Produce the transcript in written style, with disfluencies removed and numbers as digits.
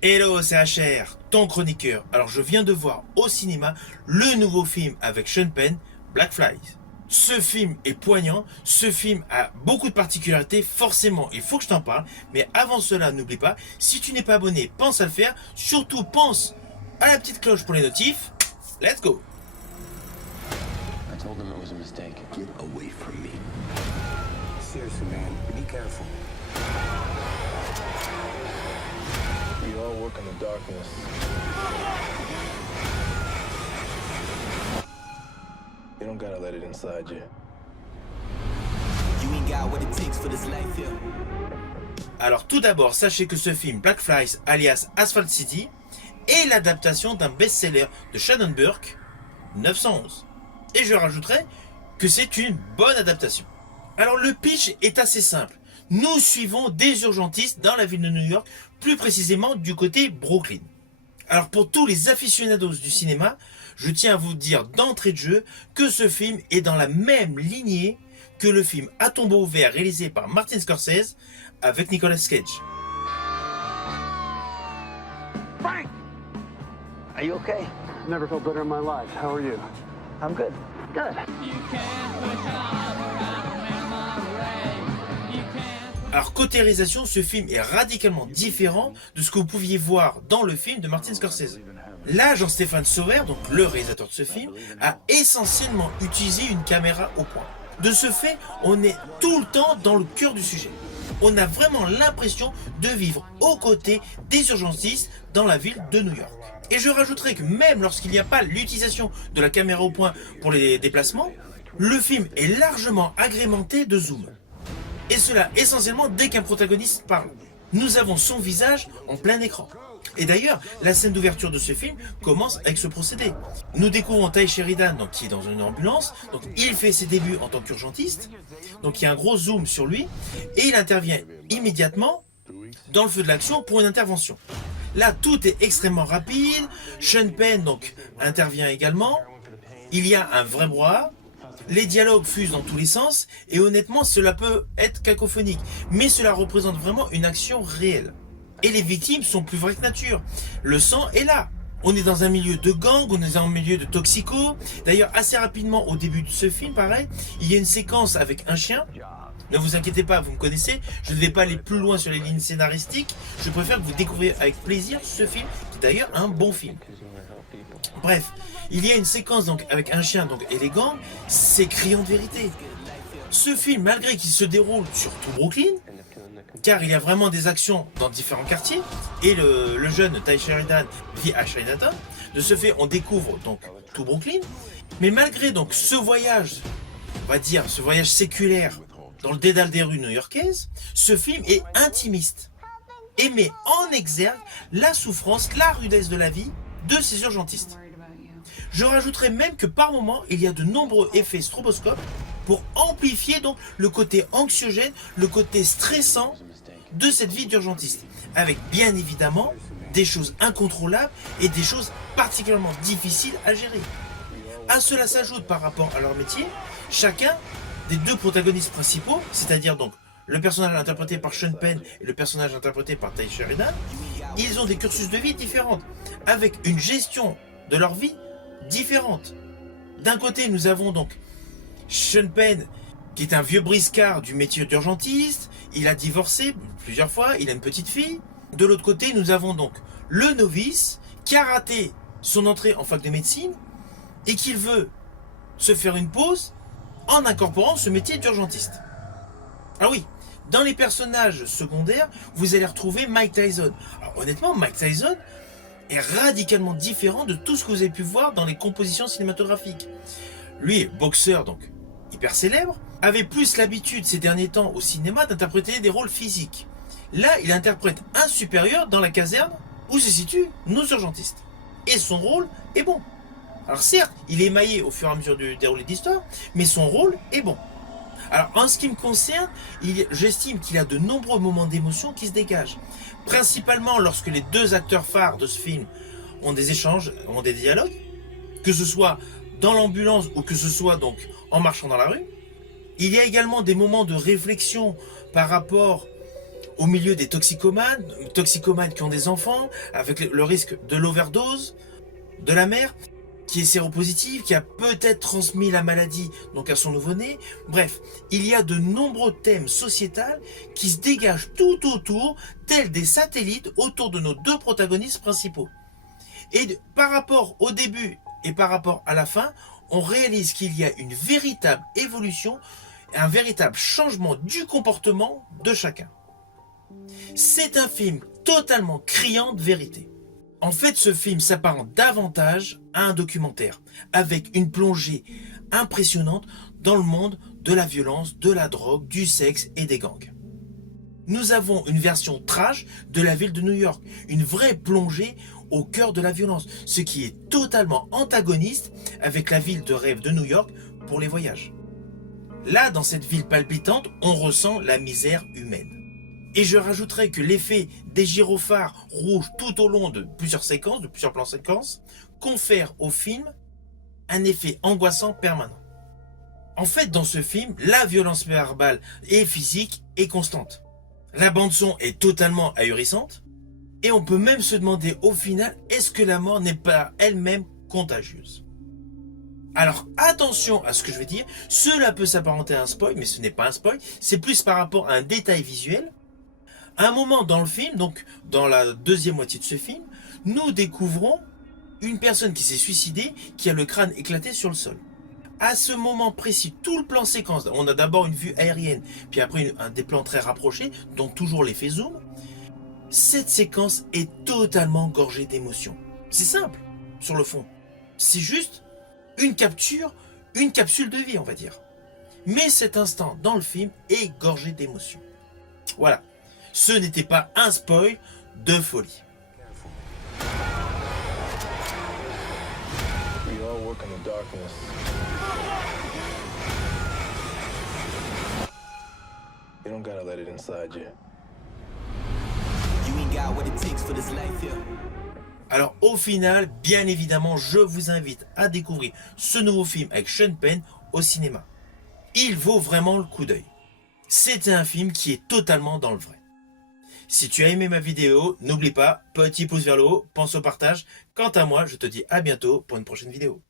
Hello, c'est HR, ton chroniqueur. Alors je viens de voir au cinéma le nouveau film avec Sean Penn, Black Flies. Ce film est poignant, ce film a beaucoup de particularités, forcément il faut que je t'en parle, mais avant cela n'oublie pas, si tu n'es pas abonné, pense à le faire, surtout pense à la petite cloche pour les notifs. Let's go. I told them it was a mistake. Get away from me. Seriously, man, be careful. We all work in the darkness. You don't gotta let it inside you. You ain't got what it takes for this life here. Alors tout d'abord, sachez que ce film Black Flies alias Asphalt City est l'adaptation d'un best-seller de Shannon Burke, 911. Et je rajouterai que c'est une bonne adaptation. Alors le pitch est assez simple. Nous suivons des urgentistes dans la ville de New York, plus précisément du côté Brooklyn. Alors pour tous les aficionados du cinéma, je tiens à vous dire d'entrée de jeu que ce film est dans la même lignée que le film À tombeau ouvert réalisé par Martin Scorsese avec Nicolas Cage. Frank! Are you okay? Never felt better in my life. How are you? I'm good. Good. Alors côté réalisation, ce film est radicalement différent de ce que vous pouviez voir dans le film de Martin Scorsese. Là, Jean-Stéphane Sauver, donc le réalisateur de ce film, a essentiellement utilisé une caméra au point. De ce fait, on est tout le temps dans le cœur du sujet. On a vraiment l'impression de vivre aux côtés des urgentistes dans la ville de New York. Et je rajouterai que même lorsqu'il n'y a pas l'utilisation de la caméra au point pour les déplacements, le film est largement agrémenté de zoom. Et cela essentiellement dès qu'un protagoniste parle. Nous avons son visage en plein écran. Et d'ailleurs, la scène d'ouverture de ce film commence avec ce procédé. Nous découvrons Ty Sheridan, donc, qui est dans une ambulance. Donc, il fait ses débuts en tant qu'urgentiste. Donc il y a un gros zoom sur lui. Et il intervient immédiatement dans le feu de l'action pour une intervention. Là, tout est extrêmement rapide. Sean Penn donc, intervient également. Il y a un vrai brouhaha. Les dialogues fusent dans tous les sens. Et honnêtement, cela peut être cacophonique. Mais cela représente vraiment une action réelle. Et les victimes sont plus vraies que nature. Le sang est là. On est dans un milieu de gang, on est dans un milieu de toxico. D'ailleurs, assez rapidement, au début de ce film, pareil, il y a une séquence avec un chien. Ne vous inquiétez pas, vous me connaissez. Je ne vais pas aller plus loin sur les lignes scénaristiques. Je préfère que vous découvriez avec plaisir ce film, qui est d'ailleurs un bon film. Bref, il y a une séquence donc avec un chien donc, et les gangs. C'est criant de vérité. Ce film, malgré qu'il se déroule sur tout Brooklyn, car il y a vraiment des actions dans différents quartiers, et le jeune Ty Sheridan vit à Chinatown. De ce fait, on découvre donc tout Brooklyn. Mais malgré donc ce voyage, on va dire ce voyage séculaire dans le dédale des rues new-yorkaises, ce film est intimiste et met en exergue la souffrance, la rudesse de la vie de ces urgentistes. Je rajouterai même que par moments, il y a de nombreux effets stroboscopes pour amplifier donc le côté anxiogène, le côté stressant de cette vie d'urgentiste, avec bien évidemment des choses incontrôlables et des choses particulièrement difficiles à gérer. À cela s'ajoute par rapport à leur métier, chacun des deux protagonistes principaux, c'est-à-dire donc le personnage interprété par Sean Penn et le personnage interprété par Ty Sheridan, ils ont des cursus de vie différents, avec une gestion de leur vie différente. D'un côté, nous avons donc Sean Penn, qui est un vieux briscard du métier d'urgentiste. Il a divorcé plusieurs fois, il a une petite fille. De l'autre côté, nous avons donc le novice qui a raté son entrée en fac de médecine et qui veut se faire une pause en incorporant ce métier d'urgentiste. Ah oui, dans les personnages secondaires, vous allez retrouver Mike Tyson. Alors honnêtement, Mike Tyson est radicalement différent de tout ce que vous avez pu voir dans les compositions cinématographiques. Lui est boxeur, donc hyper célèbre, avait plus l'habitude ces derniers temps au cinéma d'interpréter des rôles physiques. Là, il interprète un supérieur dans la caserne où se situent nos urgentistes. Et son rôle est bon. Alors certes, il est émaillé au fur et à mesure du déroulé de l'histoire, mais son rôle est bon. Alors en ce qui me concerne, j'estime qu'il y a de nombreux moments d'émotion qui se dégagent. Principalement lorsque les deux acteurs phares de ce film ont des échanges, ont des dialogues, que ce soit dans l'ambulance ou que ce soit donc en marchant dans la rue. Il y a également des moments de réflexion par rapport au milieu des toxicomanes qui ont des enfants, avec le risque de l'overdose, de la mère, qui est séropositive, qui a peut-être transmis la maladie donc à son nouveau-né. Bref, il y a de nombreux thèmes sociétals qui se dégagent tout autour, tels des satellites autour de nos deux protagonistes principaux. Et par rapport au début et par rapport à la fin, on réalise qu'il y a une véritable évolution, un véritable changement du comportement de chacun. C'est un film totalement criant de vérité. En fait, ce film s'apparente davantage à un documentaire, avec une plongée impressionnante dans le monde de la violence, de la drogue, du sexe et des gangs. Nous avons une version trash de la ville de New York, une vraie plongée au cœur de la violence, ce qui est totalement antagoniste avec la ville de rêve de New York pour les voyages. Là, dans cette ville palpitante, on ressent la misère humaine. Et je rajouterai que l'effet des gyrophares rouges tout au long de plusieurs séquences, de plusieurs plans séquences, confère au film un effet angoissant permanent. En fait, dans ce film, la violence verbale et physique est constante. La bande-son est totalement ahurissante, et on peut même se demander au final, est-ce que la mort n'est pas elle-même contagieuse? Alors attention à ce que je vais dire, cela peut s'apparenter à un spoil, mais ce n'est pas un spoil, c'est plus par rapport à un détail visuel. À un moment dans le film, donc dans la deuxième moitié de ce film, nous découvrons une personne qui s'est suicidée, qui a le crâne éclaté sur le sol. À ce moment précis, tout le plan séquence, on a d'abord une vue aérienne, puis après des plans très rapprochés, donc toujours l'effet zoom. Cette séquence est totalement gorgée d'émotions. C'est simple, sur le fond. C'est juste une capture, une capsule de vie, on va dire. Mais cet instant dans le film est gorgé d'émotions. Voilà. Ce n'était pas un spoil de folie. We all work in the darkness. You don't gotta let it inside you. You ain't got what it takes for this life here. Alors au final, bien évidemment, je vous invite à découvrir ce nouveau film avec Sean Penn au cinéma. Il vaut vraiment le coup d'œil. C'était un film qui est totalement dans le vrai. Si tu as aimé ma vidéo, n'oublie pas, petit pouce vers le haut, pense au partage. Quant à moi, je te dis à bientôt pour une prochaine vidéo.